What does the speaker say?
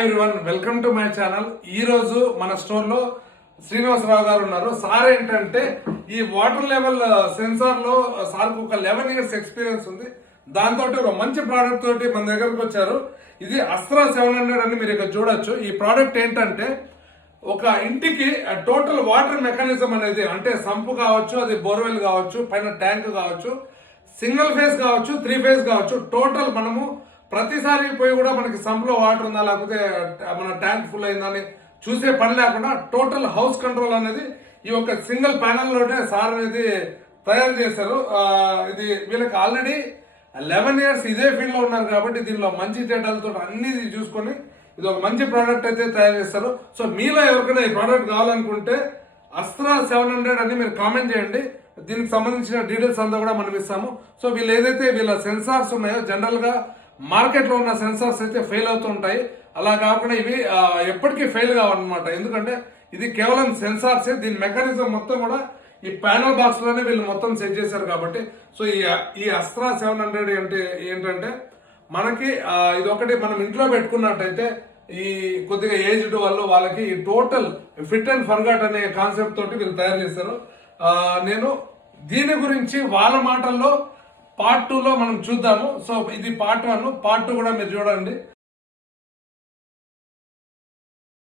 Everyone welcome to my channel. ఈ రోజు మన స్టోర్ లో శ్రీనివాసరావు గారు ఉన్నారు. సార్ ఏంటంటే ఈ వాటర్ లెవెల్ సెన్సార్ లో సార్ ఒక 11 ఇయర్స్ ఎక్స్పీరియన్స్ ఉంది. దాంతో ఒక మంచి ప్రోడక్ట్ తోటి మన దగ్గరకు వచ్చారు. ఇది అస్త్రా 700 అని మీరు ఇక్కడ చూడొచ్చు. ఈ ప్రోడక్ట్ ఏంటంటే ఒక ఇంటికి టోటల్ వాటర్ మెకానిజం అనేది, అంటే సంపు కావచ్చు, అది బోర్వెల్ కావచ్చు, పైన ట్యాంక్ కావచ్చు, సింగిల్ ఫేజ్ కావచ్చు, 3 ఫేజ్ కావచ్చు, టోటల్ మనము ప్రతిసారి పోయి కూడా మనకి సంపులో వాటర్ ఉందా లేకపోతే మన ట్యాంక్ ఫుల్ అయిందా అని చూసే పని లేకుండా టోటల్ హౌస్ కంట్రోల్ అనేది ఈ ఒక సింగిల్ ప్యానల్ లోనే సార్ అనేది తయారు చేశారు. ఇది వీళ్ళకి ఆల్రెడీ 11 ఇయర్స్ ఇదే ఫీల్డ్ లో ఉన్నారు కాబట్టి దీనిలో మంచి చెడ్డలతో అన్ని చూసుకొని ఇది ఒక మంచి ప్రోడక్ట్ అయితే తయారు చేస్తారు. సో మీలో ఎవరికైనా ఈ ప్రోడక్ట్ కావాలనుకుంటే అస్త్రా 700 అని మీరు కామెంట్ చేయండి. దీనికి సంబంధించిన డీటెయిల్స్ అంతా కూడా మనం ఇస్తాము. సో వీళ్ళు ఏదైతే వీళ్ళ సెన్సార్స్ ఉన్నాయో జనరల్ గా మార్కెట్ లో ఉన్న సెన్సార్స్ అయితే ఫెయిల్ అవుతూ ఉంటాయి. అలా కాకుండా ఇవి ఎప్పటికీ ఫెయిల్ కావాలన్నమాట. ఎందుకంటే ఇది కేవలం సెన్సార్సే, దీని మెకానిజం మొత్తం కూడా ఈ ప్యానల్ బాక్స్ లోనే వీళ్ళు మొత్తం సెట్ చేశారు కాబట్టి. సో ఈ అస్త్రా 700 అంటే ఏంటంటే మనకి ఇది ఒకటి మనం ఇంట్లో పెట్టుకున్నట్టయితే ఈ కొద్దిగా ఏజ్డ్ వాళ్ళకి ఈ టోటల్ ఫిట్ అండ్ ఫర్గాట్ అనే కాన్సెప్ట్ తోటి వీళ్ళు తయారు చేశారు. నేను దీని గురించి వాళ్ళ మాటల్లో పార్ట్ 2 లో మనం చూద్దాము. సో ఇది పార్ట్ 1, పార్ట్ 2 కూడా మీరు చూడండి.